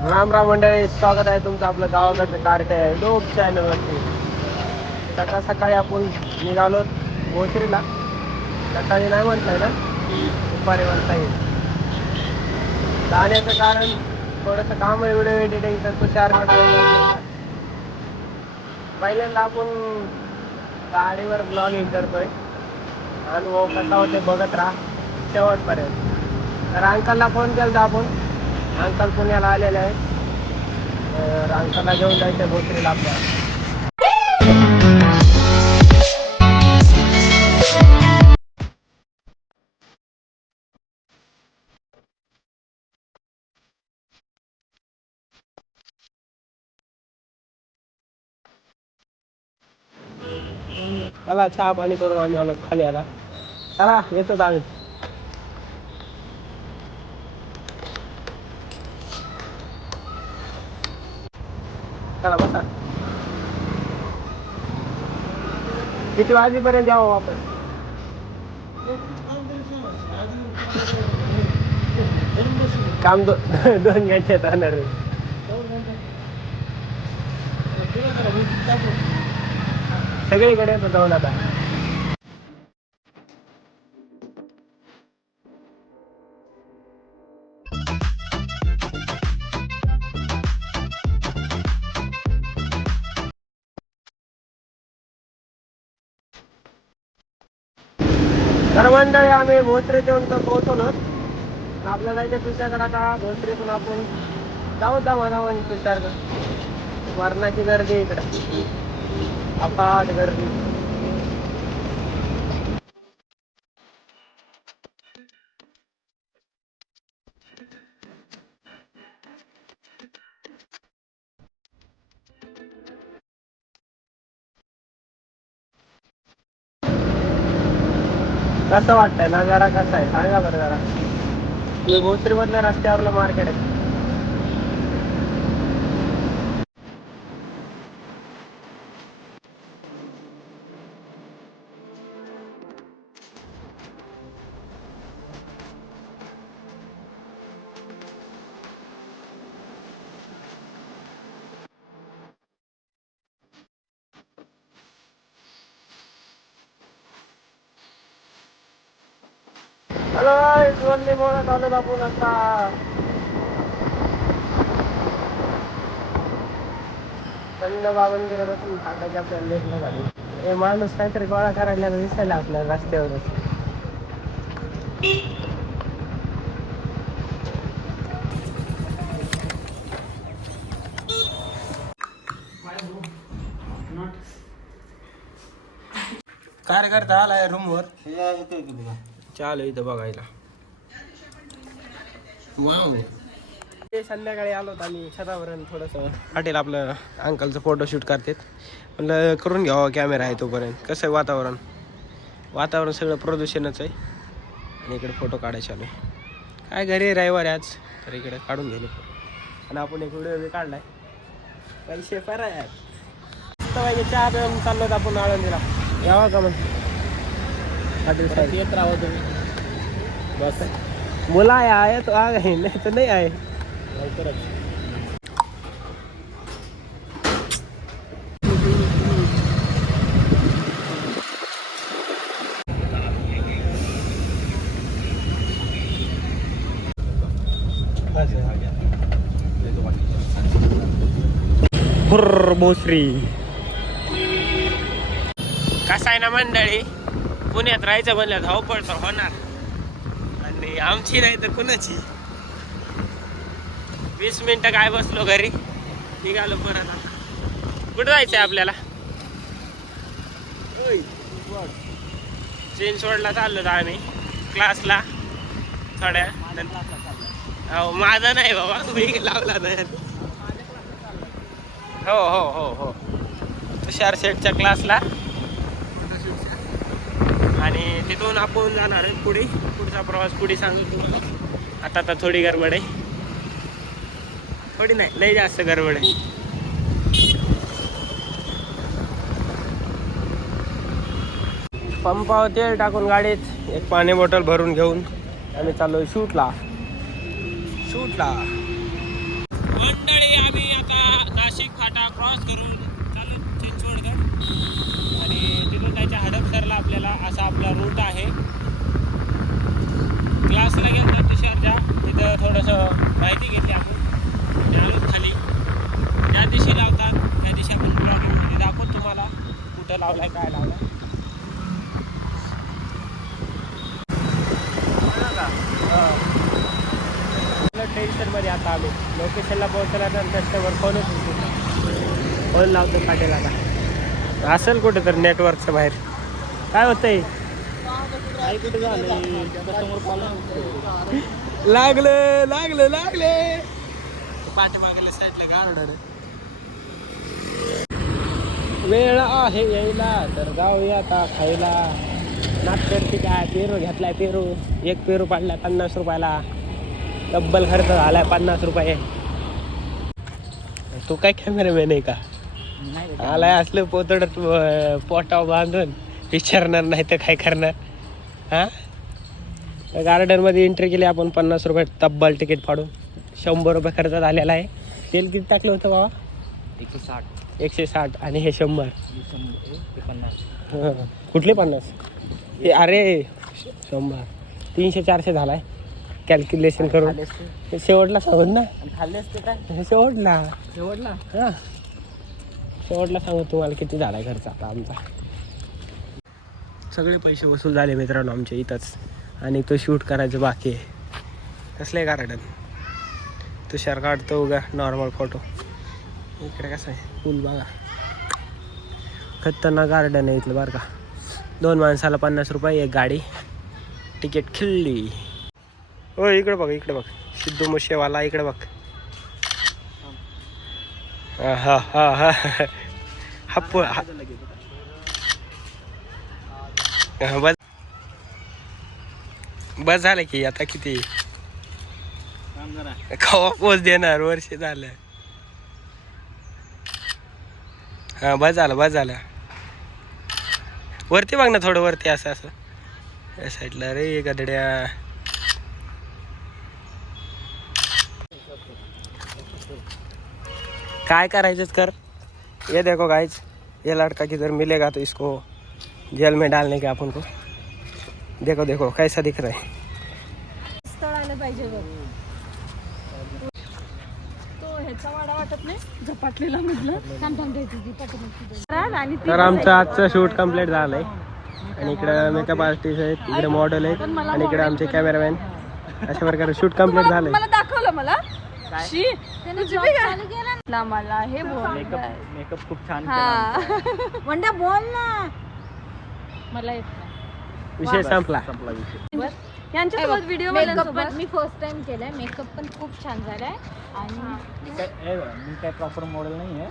राम राम मंडळी, स्वागत आहे तुमचं आपलं गावाकडचं कार्य लोक चॅनलवरती. सकाळ सकाळी आपण निघालो भोसरीला. सकाळी नाही म्हणताय ना, दुपारी म्हणता येईल. जाण्याचं कारण थोडंसं काम आहे, व्हिडिओ एडिटिंगचं, तुषार पहिल्यांदा आपण गाडीवर ब्लॉगिंग करतोय. अनुभव कसा होते बघत राहा शेवटपर्यंत. तर अंकलला फोन केला आपण, अंकल पुण्याला आलेले आहे. तर अंकलला घेऊन जायचं भोसरीला आपल्याला. चला चहा पाणी करून आम्ही आलो खाली. आला चला, येतो आम्ही. चला बसा. किती वाजेपर्यंत यावं आपण? काम दोन घंट्यात राहणार आहे. सगळीकडे येतो जाऊन आता. तर मंडळी, आम्ही भोसरी येऊन तर पोहोचलो. आपल्याला जायचं तुषारगड. आता भोसरीतून आपण जाऊ म्हणावं तुषारगड. मरणाची गर्दी इकडे, अफाट गर्दी. कसं वाटतंय ना, जरा कसं आहे सांगा बरं जरा. भोसरी मधल्या रस्त्यावरलं मार्केट आहे. हॅलो, इथवरली बोलत आलो आपण आता. थंड बाबंदिरापासून टाकायची आपल्याला लेखला झाली. हे माणूस काहीतरी गोळा करायला दिसायला आपल्याला रस्त्यावरच. कार्यकर्ता आलाय रूमवर. चालू इथं बघायला. वाव, ते संध्याकाळी आलो आम्ही छतावरून. थोडंसं हॉटेल आपलं अंकलचं फोटोशूट करतात. म्हणलं करून घ्यावं कॅमेरा आहे तोपर्यंत. कसं आहे वातावरण, वातावरण सगळं प्रदूषणच आहे. आणि इकडे फोटो काढायचे आलो. काय घरी रविवार आज, तर इकडे काढून गेले. आणि आपण एक व्हिडिओ काढलाय. पैसे पर आहे चहा पिऊन चाललो होतो आपण आळंदीला. यावं का मग हॉटेल साईड? येत राहावं तुम्ही. बस मुला आहे तो आ गए, नाही तर नाही आहे लवकरच. भोसरी कसा आहे ना मंडळी, पुण्यात राहायचं म्हणलं धावपळ तर होणार. आणि आमची नाही तर कुणाची. 20 मिनिटं काय बसलो घरी, निघालो परत. कुठं जायचं आहे आपल्याला? चेन सोडला चाललो आम्ही क्लासला थोड्या. हो माझा नाही बाबा, मी लावला नाही. हो हो हो हो, तुषार शेठच्या क्लासला. आणि तिथून आपण जाणार आहे पुढे. पुढचा प्रवास पुढे सांगू तुम्हाला. आता तर थोडी गडबड आहे, थोडी नाही लई जास्त गडबड आहे. पंपावर तेल टाकून गाडीत एक पाणी बॉटल भरून घेऊन आम्ही चाललोय शूटला. क्रॉस करून चालू चिंचवडगड आणि तिथून जायच्या हडपसरला आपल्याला असा आपला रूट आहे. क्लासला गेलो तुषारच्या तिथं थोडंसं माहिती घेतली आपण आलो खाली. ज्या दिवशी लावतात त्या दिवशी आपण ब्लॉगिंगमध्ये दाखवतो तुम्हाला कुठं लावलाय काय लावलाय. टेन्शनमध्ये आता आम्ही लोकेशनला पोहोचल्यानंतर कस्टमर फोन लावतो पाटील. आता असेल कुठे तर नेटवर्कचं बाहेर. काय होतंय लागलं लागलं लागले पाठीमागल्या साईडला गार्डन. वेळ आहे यायला तर जाऊया आता खायला. नागपेरची काय पेरू घेतलाय. पेरू एक पेरू पाडलाय 50 रुपयाला. डब्बल खर्च झालाय 50 रुपये. तू काय कॅमेरामॅन आहे का? आलाय असलं पोतड पोटाव बांधून विचारणार नाही तर काय करणार. हां गार्डनमध्ये एंट्री केली आपण 50 रुपये तब्बल तिकीट फाडून. 100 रुपये खर्च झालेला आहे. तेल किती टाकलं होतं बाबा? 160 आणि हे 100. कुठले 50? हे अरे 100 300-400 झालाय कॅल्क्युलेशन करून. शेवटला सांगून ना खाल्ले असते काय शेवटला हां शेवटला सांगू तुम्हाला किती झालाय खर्च आता आमचा. सगळे पैसे वसूल झाले मित्रांनो आमच्या इथंच. आणि तो शूट करायचं बाकी आहे. कसले गार्डन तुषार काढतो उगा नॉर्मल फोटो. इकडे कसं आहे पूल बघा. खतरनाक गार्डन आहे इथलं बरं का. 2 माणसाला 50 रुपये एक गाडी तिकीट खिल्ली. हो इकडे बघ इकडे बघ सिद्धू मुसेवाला इकडे बघ. हा हा हा हा बस बस झालं की आता किती कवा पोच देणार. वर्ष झालं. हा बस झालं वरती बघ ना थोडं वरती असं या साईडला रे गदड्या. काय करायचंच कर. ये देखो गाइस ये लड़का किधर मिलेगा तो इसको जेल में डालने के अपन को. देखो देखो कैसा दिख रहा है. स्थळ आलं पाहिजे बघ. तो ह्याचा वाडा वाटत नाही झपाटलेला मधलं. तर आमचं आजचं शूट कंप्लीट झालंय. आणि इकडं मेकअप आर्टिस्ट आहेत इकडे मॉडेल आहेत आणि इकडे आमचे कॅमेरामॅन. अशा प्रकारे शूट कंप्लीट झालंय. मला दाखवलं मला मला हे मेकअप खूप छान वंड्या बोल ना. मला येत विषय संपला. यांच्यासोबत व्हिडिओ मी फर्स्ट टाइम केलाय. मेकअप पण खूप छान झालाय. आणि मी काय प्रॉपर मॉडेल नाही आहे.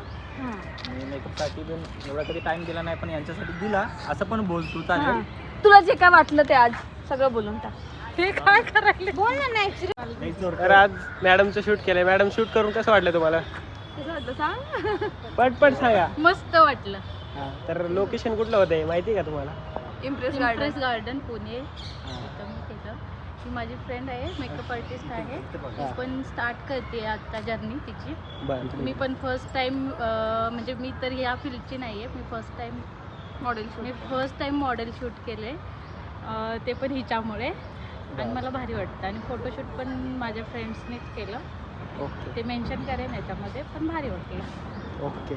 मी मेकअपसाठी पण एवढा तरी टाइम दिला नाही पण यांच्यासाठी दिला असं पण बोलतो चालेल. तुला जे काय वाटलं ते आज सगळं बोलून टाक. हे काय करायला बोल ना. तर आज मॅडमचं शूट केलंय. मॅडम शूट करून कसं वाटलं तुम्हाला? कसं वाटलं सांग. पटपट सांगा. मस्त वाटलं. तर लोकेशन कुठलं होतं माहिती आहे का तुम्हाला? Impress garden Pune. तिथं मी केलं. ही माझी फ्रेंड आहे मेकअप आर्टिस्ट आहे. ती पण स्टार्ट करते आता जर्नी तिची. मी पण फर्स्ट टाइम म्हणजे मी तर या फील्डची नाही आहे. मी फर्स्ट टाइम मॉडेल शूट केले. ते पण हिच्यामुळे. आणि मला भारी वाटतं. आणि फोटोशूट पण माझ्या फ्रेंड्सनीच केलं. ते मेन्शन करेन याच्यामध्ये पण भारी वाटलं. ओके